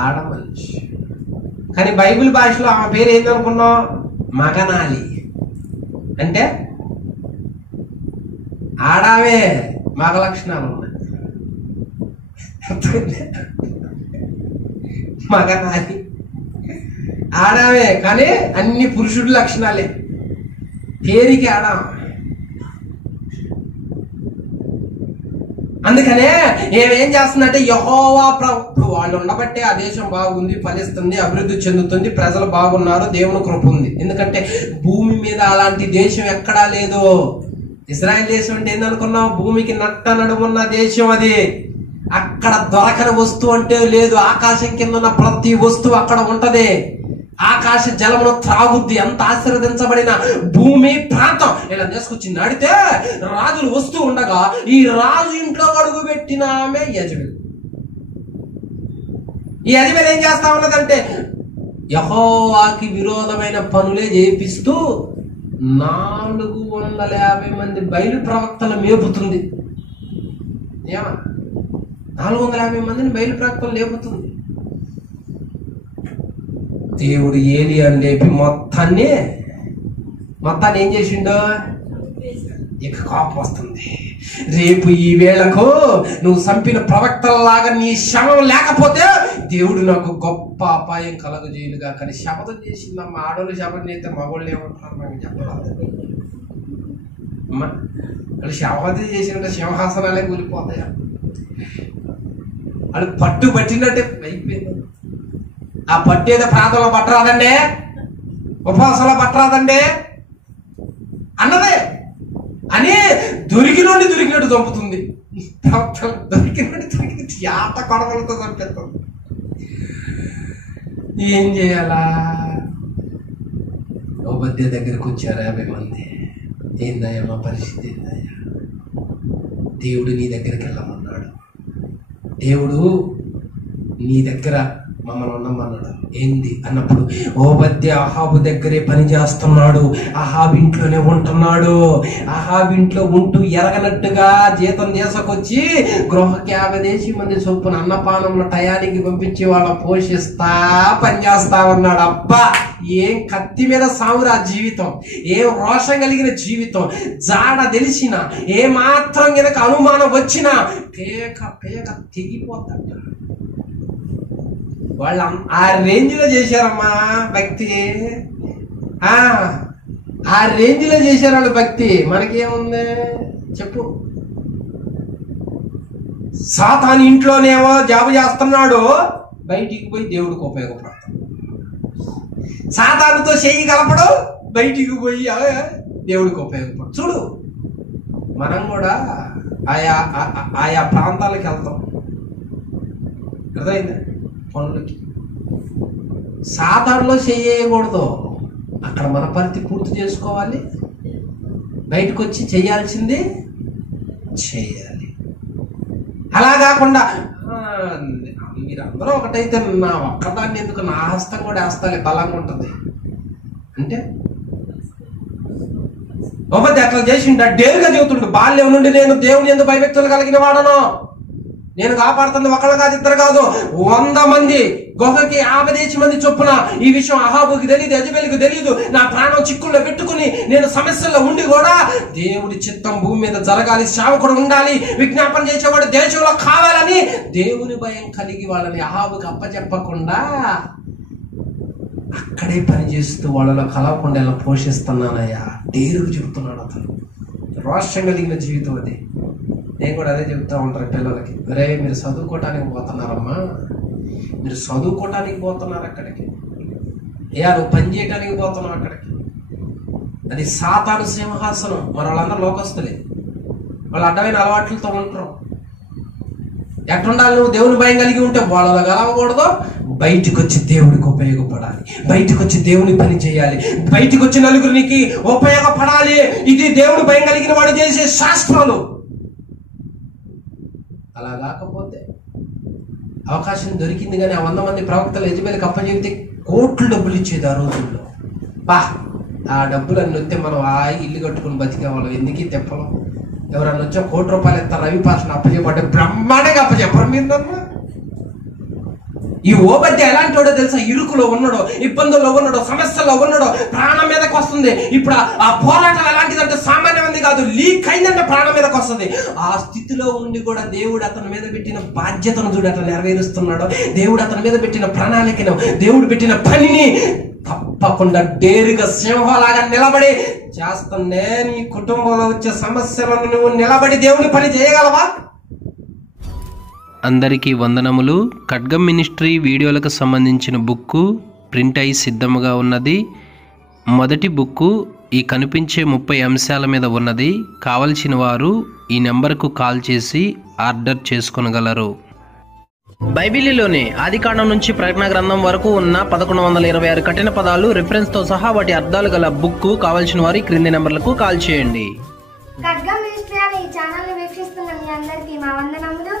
ఆడ మనిషి. కానీ బైబిల్ భాషలో ఆమె పేరు ఏందనుకున్నాం? మగనాలి. అంటే ఆడావే మగ లక్షణాలు ఉన్నాయి. మగనాలి ఆడావే కానీ అన్ని పురుషుడి లక్షణాలే. పేరుకి ఆడా. అందుకనే ఏమేం చేస్తుందంటే యెహోవా ప్రభువు వాళ్ళు ఉండబట్టే ఆ దేశం బాగుంది, ఫలిస్తుంది, అభివృద్ధి చెందుతుంది, ప్రజలు బాగున్నారు, దేవుని కృప ఉంది. ఎందుకంటే భూమి మీద అలాంటి దేశం ఎక్కడా లేదు. ఇజ్రాయెల్ దేశం అంటే ఏందనుకున్నావు? భూమికి నట్ట నడుమున్న దేశం అది. అక్కడ దొరకని వస్తువు అంటే లేదు. ఆకాశం కింద ఉన్న ప్రతి వస్తువు అక్కడ ఉంటది. ఆకాశ జలమును త్రాగుద్ది. ఎంత ఆశీర్వదించబడిన భూమి ప్రాంతం. ఇలా తీసుకొచ్చింది. అడితే రాజులు వస్తూ ఉండగా ఈ రాజు ఇంట్లో అడుగు పెట్టిన ఆమె యజబెల్. ఈ యజబెల్ ఏం చేస్తా ఉన్నదంటే యెహోవాకి విరోధమైన పనులే చేపిస్తూ 450 మంది బయలు ప్రవక్తలు మేపుతుంది. ఏమా 450 మందిని బయలు ప్రవక్తలు లేపుతుంది. దేవుడు ఏలియాను లేపి మొత్తాన్ని ఏం చేసిండో? ఇక కోపం వస్తుంది. రేపు ఈ వేళకు నువ్వు చంపిన ప్రవక్తలలాగా నీ శవం లేకపోతే దేవుడు నాకు గొప్ప అపాయం కలగజేయులుగా. కానీ శపథం చేసిందమ్మా. ఆడోళ్ళు శపథం చేస్తే మగోళ్ళు ఏమంటారు నాకు చెప్పరాదు అమ్మా. వాళ్ళు శపథం చేసినట్టు సింహాసనాలే కూలిపోతాయా? వాళ్ళు పట్టు పట్టినట్టే అయిపోయింది. ఆ పట్టు ఏదో ప్రాంతంలో పట్టరాదండి, ఉపవాసంలో పట్టరాదండి అన్నదే అని దొరికినట్టు చంపుతుంది. దొరికినట్టు యాత కొడవలతో చంపేస్తుంది. ఏం చేయాలా? ఓబద్య దగ్గరకు వచ్చారు 50 మంది. ఏందయ్యా మా పరిస్థితి? ఏందయ్యా? దేవుడు నీ దగ్గరికి వెళ్ళమన్నాడు. దేవుడు నీ దగ్గర మమ్మల్ని ఉండమన్నాడు. ఏంది అన్నప్పుడు ఓబద్య అహాబు దగ్గరే పని చేస్తున్నాడు. అహాబు ఇంట్లోనే ఉంటున్నాడు. అహాబు ఇంట్లో ఉంటూ ఎరగనట్టుగా జీతం తీసుకొచ్చి గృహకి 50 మంది చొప్పున అన్నపానంలో టయానికి పంపించి వాళ్ళని పోషిస్తా పనిచేస్తా ఉన్నాడు. అబ్బా ఏం కత్తి మీద సావురా జీవితం. ఏం రోషం కలిగిన జీవితం. జాడ తెలిసిన ఏ మాత్రం గనక అనుమానం వచ్చినా పేక తెగిపోతాడ. వాళ్ళు ఆ రేంజ్ లో చేశారమ్మా భక్తి. ఆ రేంజ్ లో చేశారు వాళ్ళు భక్తి. మనకేముంది చెప్పు? సాతాను ఇంట్లోనేమో జాబు చేస్తున్నాడు, బయటికి పోయి దేవుడికి ఉపయోగపడతాడు. సాతానుతో చెయ్యి కలపడు, బయటికి పోయి దేవుడికి ఉపయోగపడు. చూడు, మనం కూడా ఆయా ప్రాంతాలకు వెళ్తాం. అర్థమైందా? పనులకి సాధారణలో చేయకూడదు. అక్కడ మన పరిధి పూర్తి చేసుకోవాలి. బయటకు వచ్చి చేయాల్సింది చేయాలి. అలా కాకుండా మీరందరూ ఒకటైతే నా ఒక్కదాన్ని ఎందుకు, నా హస్తం కూడా వేస్తాలే బలంగా ఉంటుంది అంటే ఒకటి అట్లా చేసిండ. డేరుగా చెబుతుండు. బాల్యం నుండి నేను దేవుని ఎందుకు భయభక్తులు కలిగిన వాడను. నేను కాపాడుతుంది ఒకళ్ళు కాదు, ఇద్దరు కాదు, 100 మంది. గుహకి 50 మంది చొప్పున. ఈ విషయం అహాబుకి తెలియదు, యజబెలుకి తెలియదు. నా ప్రాణం చిక్కుల్లో పెట్టుకుని నేను సమస్యల్లో ఉండి కూడా దేవుడి చిత్తం భూమి మీద జరగాలి, సేవకుడు ఉండాలి, విజ్ఞాపన చేసేవాడు దేశంలో కావాలని దేవుని భయం కలిగి వాళ్ళని అహాబుకి అప్పచెప్పకుండా అక్కడే పనిచేస్తూ వాళ్ళలో కలవకుండా ఇలా పోషిస్తున్నానయ్యా. డేరుకు చెబుతున్నాడు అతను. రోషం కలిగిన జీవితం అది. నేను కూడా అదే చెప్తా ఉంటారు పిల్లలకి. అరే మీరు చదువుకోవటానికి పోతున్నారమ్మా, మీరు చదువుకోవటానికి పోతున్నారు అక్కడికి. నువ్వు పని చేయటానికి పోతున్నావు అక్కడికి. అది సాతాను సింహాసనం. మన వాళ్ళందరూ లోకస్తులే. వాళ్ళు అడ్డమైన అలవాట్లతో ఉంటారు. ఎట్లుండాలి? నువ్వు దేవుని భయం కలిగి ఉంటే వాళ్ళలో కలవకూడదు. బయటకు వచ్చి దేవుడికి ఉపయోగపడాలి, బయటకు వచ్చి దేవుని పని చేయాలి, బయటకు వచ్చి నలుగురికి ఉపయోగపడాలి. ఇది దేవుని భయం కలిగిన వాడు చేసే శాస్త్రాలు. అలా కాకపోతే అవకాశం దొరికింది కానీ ఆ 100 మంది ప్రవక్తలు యజబెలుకి అప్పచెప్తే కోట్లు డబ్బులు ఇచ్చేది ఆ రోజుల్లో. ఆ డబ్బులన్నీ వస్తే మనం ఇల్లు కట్టుకుని బతికేవాళ్ళం. ఎందుకు తెప్పలం? ఎవరన్నా వచ్చా ₹1 కోటి ఇస్తారు. రవి పాషను అప్పచెప్పంటే బ్రహ్మాండంగా అప్పచెప్పరు. మీరు నన్ను ఈ ఓబద్య ఎలాంటి వాడో తెలుసా? ఇరుకులో ఉన్నాడో, ఇబ్బందుల్లో ఉన్నాడో, సమస్యల్లో ఉన్నాడో, ప్రాణం మీదకి వస్తుంది. ఇప్పుడు ఆ పోరాటం ఎలాంటిదంటే సామాన్యమైనది కాదు, లీక్ అయిందంటే ప్రాణం మీదకి వస్తుంది. ఆ స్థితిలో ఉండి కూడా దేవుడు అతని మీద పెట్టిన బాధ్యతను చూడు అతను నెరవేరుస్తున్నాడు. దేవుడు అతని మీద పెట్టిన ప్రణాళికను, దేవుడు పెట్టిన పనిని తప్పకుండా డేరుగా సింహలాగా నిలబడి చేస్తుండే. నీ కుటుంబంలో వచ్చే సమస్యలను నువ్వు నిలబడి దేవుని పని చేయగలవా? అందరికీ వందనములు. ఖడ్గం మినిస్ట్రీ వీడియోలకు సంబంధించిన బుక్కు ప్రింట్ అయి సిద్ధముగా ఉన్నది. మొదటి బుక్కు ఈ కనిపించే 30 అంశాల మీద ఉన్నది. కావలసిన వారు ఈ నెంబర్కు కాల్ చేసి ఆర్డర్ చేసుకొనగలరు. బైబిలులోని ఆదికాండం నుంచి ప్రకటన గ్రంథం వరకు ఉన్న 1126 కఠిన పదాలు రిఫరెన్స్తో సహా వాటి అర్థాలు గల బుక్కు కావలసిన వారు ఈ క్రింది నెంబర్లకు కాల్ చేయండి. ఖడ్గం మినిస్ట్రీ అనే ఈ ఛానల్ ని వీక్షిస్తున్న మీ అందరికీ మా వందనములు.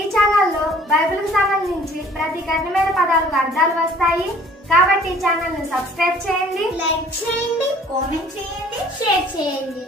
ఈ ఛానల్లో బైబిల్కి సంబంధించి ప్రతి కఠినమైన పదాలకు అర్థాలు వస్తాయి. కాబట్టి ఈ ఛానల్ ను సబ్స్క్రైబ్ చేయండి, లైక్ చేయండి, కామెంట్ చేయండి, షేర్ చేయండి.